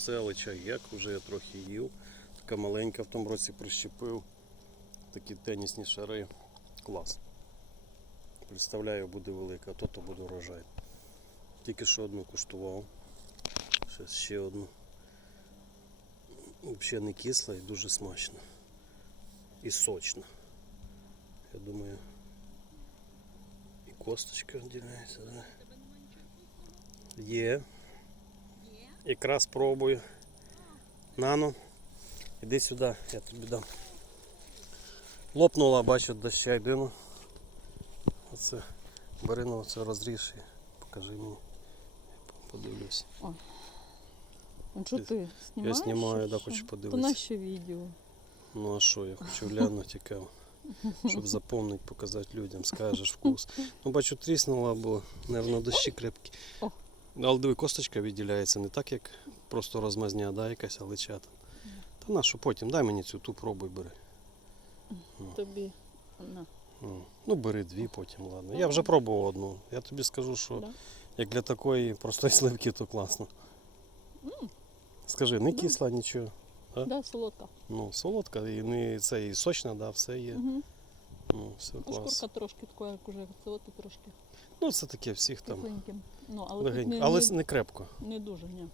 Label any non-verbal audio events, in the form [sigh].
Оце алеча як вже я трохи їв. Така маленька в тому році прищепив. Такі тенісні шари. Клас. Представляю, буде велика, то то буде урожай. Тільки що одну куштував. Зараз ще одну. Взагалі не кисла і дуже смачно. І сочно. Я думаю. І косточка відділяється, да? Є. Якраз пробую. Нано. Іди сюди, я тобі дам. Лопнула, бачу, доща йдемо. Оце бери ну, оце розріж покажи мені. Подивлюсь. А що Я- ти знімаєш? Я знімаю, да, що? хочу То подивитися. відео? Ну а що, я хочу глянути цікаво. Щоб запомнити, показати людям, скажеш вкус. Ну бачу, тріснула, бо на дощі крепкі. О. Але диви, косточка відділяється не так, як просто розмазня, да, якась, але чата. Та на що потім, дай мені цю ту пробуй бери. Тобі. На. Ну, Ну, бери дві потім, ладно. Я вже пробував одну. Я тобі скажу, що як для такої простої [laughs] сливки, то класно. Скажи, не кисла нічого. А? Да, солодка. Ну, солодка і не це і сочна, да, все є. Угу. Ну, все Ну, клас. шкурка трошки така, як уже солодка трошки Ну, це таке всіх там. Ну, але, тут легенько. не, Але не, не крепко. не дуже, ні.